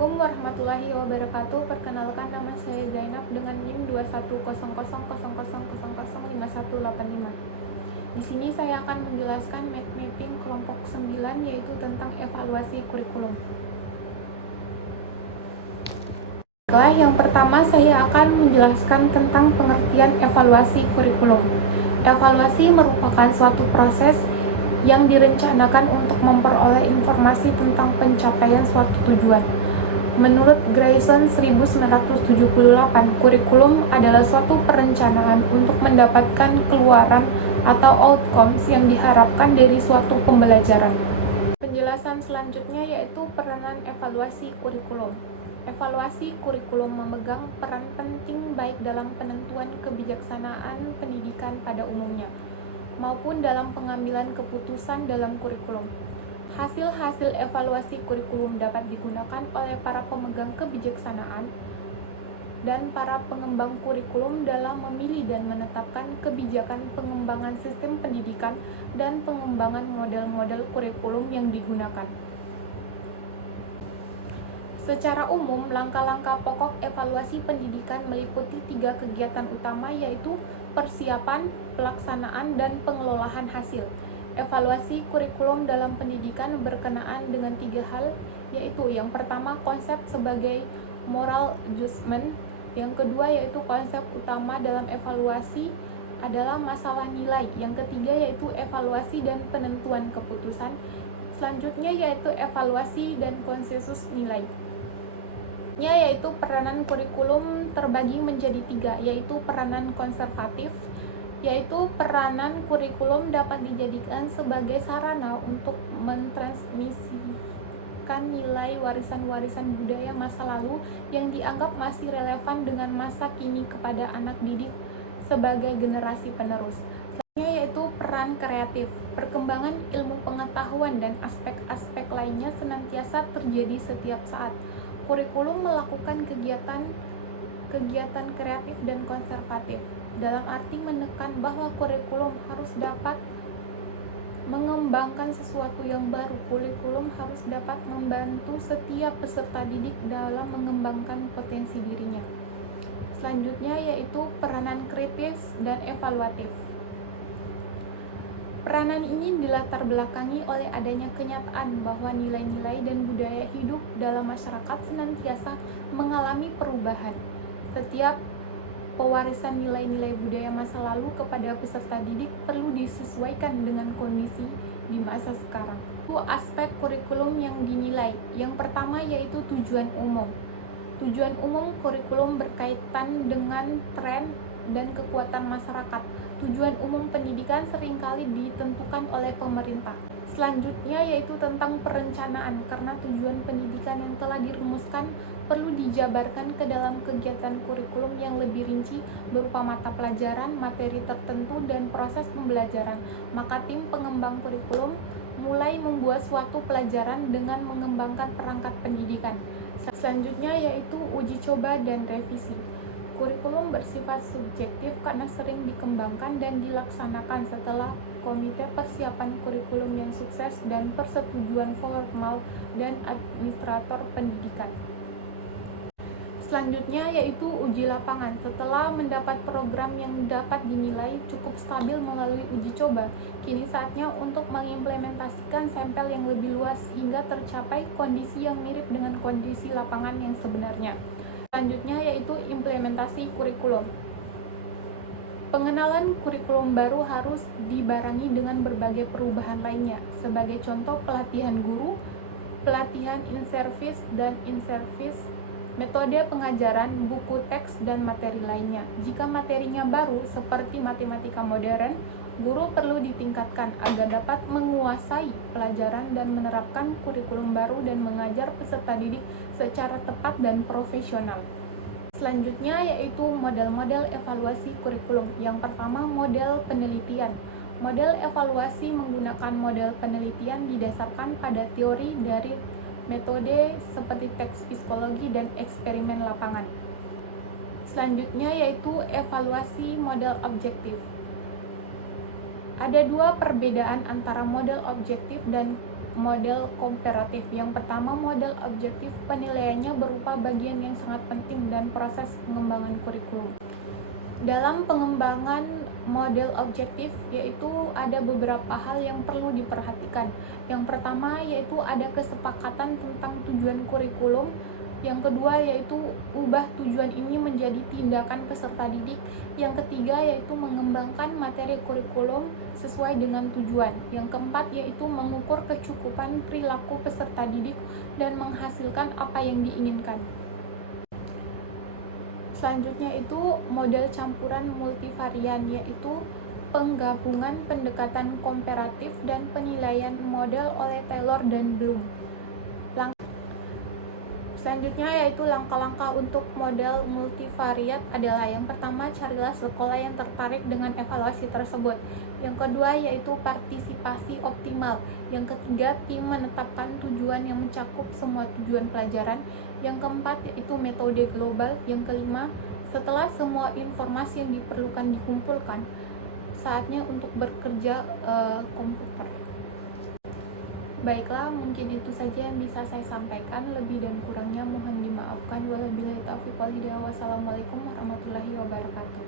Assalamualaikum warahmatullahi wabarakatuh. Perkenalkan, nama saya Zainab dengan NIM 21000005185. Di sini saya akan menjelaskan mind mapping kelompok 9, yaitu tentang evaluasi kurikulum. Baiklah, yang pertama saya akan menjelaskan tentang pengertian evaluasi kurikulum. Evaluasi merupakan suatu proses yang direncanakan untuk memperoleh informasi tentang pencapaian suatu tujuan. Menurut Grayson 1978, kurikulum adalah suatu perencanaan untuk mendapatkan keluaran atau outcomes yang diharapkan dari suatu pembelajaran. Penjelasan selanjutnya yaitu peranan evaluasi kurikulum. Evaluasi kurikulum memegang peran penting baik dalam penentuan kebijaksanaan pendidikan pada umumnya, maupun dalam pengambilan keputusan dalam kurikulum. Hasil-hasil evaluasi kurikulum dapat digunakan oleh para pemegang kebijaksanaan dan para pengembang kurikulum dalam memilih dan menetapkan kebijakan pengembangan sistem pendidikan dan pengembangan model-model kurikulum yang digunakan. Secara umum, langkah-langkah pokok evaluasi pendidikan meliputi 3 kegiatan utama, yaitu persiapan, pelaksanaan, dan pengelolaan hasil. Evaluasi kurikulum dalam pendidikan berkenaan dengan 3 hal, yaitu yang pertama konsep sebagai moral adjustment, yang kedua yaitu konsep utama dalam evaluasi adalah masalah nilai, yang ketiga yaitu evaluasi dan penentuan keputusan, selanjutnya yaitu evaluasi dan konsensus nilai. Yaitu peranan kurikulum terbagi menjadi 3, yaitu peranan konservatif, yaitu peranan kurikulum dapat dijadikan sebagai sarana untuk mentransmisikan nilai warisan-warisan budaya masa lalu yang dianggap masih relevan dengan masa kini kepada anak didik sebagai generasi penerus. Selanjutnya yaitu peran kreatif. Perkembangan ilmu pengetahuan dan aspek-aspek lainnya senantiasa terjadi setiap saat. Kurikulum melakukan kegiatan kreatif dan konservatif, dalam arti menekan bahwa kurikulum harus dapat mengembangkan sesuatu yang baru. Kurikulum harus dapat membantu setiap peserta didik dalam mengembangkan potensi dirinya. Selanjutnya yaitu peranan kritis dan evaluatif. Peranan ini dilatar belakangi oleh adanya kenyataan bahwa nilai-nilai dan budaya hidup dalam masyarakat senantiasa mengalami perubahan. Setiap pewarisan nilai-nilai budaya masa lalu kepada peserta didik perlu disesuaikan dengan kondisi di masa sekarang. Itu aspek kurikulum yang dinilai. Yang pertama yaitu tujuan umum. Tujuan umum kurikulum berkaitan dengan tren dan kekuatan masyarakat. Tujuan umum pendidikan seringkali ditentukan oleh pemerintah. Selanjutnya yaitu tentang perencanaan, karena tujuan pendidikan yang telah dirumuskan perlu dijabarkan ke dalam kegiatan kurikulum yang lebih rinci berupa mata pelajaran, materi tertentu, dan proses pembelajaran. Maka tim pengembang kurikulum mulai membuat suatu pelajaran dengan mengembangkan perangkat pendidikan. Selanjutnya yaitu uji coba dan revisi. Kurikulum bersifat subjektif karena sering dikembangkan dan dilaksanakan setelah komite persiapan kurikulum yang sukses dan persetujuan formal dan administrator pendidikan. Selanjutnya yaitu uji lapangan. Setelah mendapat program yang dapat dinilai cukup stabil melalui uji coba, kini saatnya untuk mengimplementasikan sampel yang lebih luas hingga tercapai kondisi yang mirip dengan kondisi lapangan yang sebenarnya. Selanjutnya yaitu implementasi kurikulum. Pengenalan kurikulum baru harus dibarengi dengan berbagai perubahan lainnya. Sebagai contoh, pelatihan guru, pelatihan in-service dan in-service, metode pengajaran, buku teks, dan materi lainnya. Jika materinya baru, seperti matematika modern, guru perlu ditingkatkan agar dapat menguasai pelajaran dan menerapkan kurikulum baru dan mengajar peserta didik secara tepat dan profesional. Selanjutnya yaitu model-model evaluasi kurikulum. Yang pertama, model penelitian. Model evaluasi menggunakan model penelitian didasarkan pada teori dari metode seperti teks psikologi dan eksperimen lapangan. Selanjutnya yaitu evaluasi model objektif. Ada 2 perbedaan antara model objektif dan model komparatif. Yang pertama, model objektif, penilaiannya berupa bagian yang sangat penting dan proses pengembangan kurikulum. Dalam pengembangan model objektif, yaitu ada beberapa hal yang perlu diperhatikan. Yang pertama yaitu ada kesepakatan tentang tujuan kurikulum. Yang kedua yaitu ubah tujuan ini menjadi tindakan peserta didik. Yang ketiga yaitu mengembangkan materi kurikulum sesuai dengan tujuan. Yang keempat yaitu mengukur kecukupan perilaku peserta didik dan menghasilkan apa yang diinginkan. Selanjutnya itu model campuran multivarian, yaitu penggabungan pendekatan komparatif dan penilaian model oleh Taylor dan Bloom. Selanjutnya yaitu langkah-langkah untuk model multivariat adalah yang pertama, carilah sekolah yang tertarik dengan evaluasi tersebut. Yang kedua yaitu partisipasi optimal. Yang ketiga, tim menetapkan tujuan yang mencakup semua tujuan pelajaran. Yang keempat yaitu metode global. Yang kelima, setelah semua informasi yang diperlukan dikumpulkan, saatnya untuk bekerja komputer. Baiklah, mungkin itu saja yang bisa saya sampaikan. Lebih dan kurangnya mohon dimaafkan. Wabillahi taufiq wal hidayah. Wassalamualaikum warahmatullahi wabarakatuh.